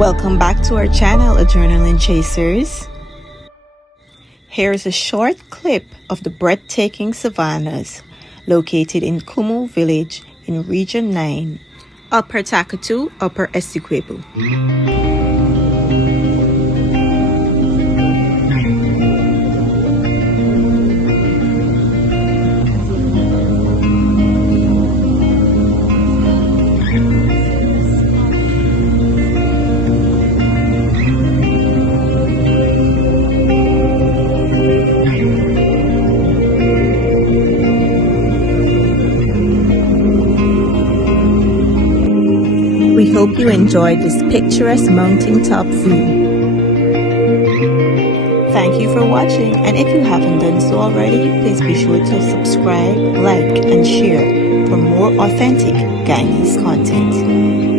Welcome back to our channel, Adrenaline Chasers. Here's a short clip of the breathtaking savannas located in Kumu village in Region 9, Upper Takutu, Upper Essequibo. We hope you enjoyed this picturesque mountaintop view. Thank you for watching, and if you haven't done so already, please be sure to subscribe, like, and share for more authentic Guyanese content.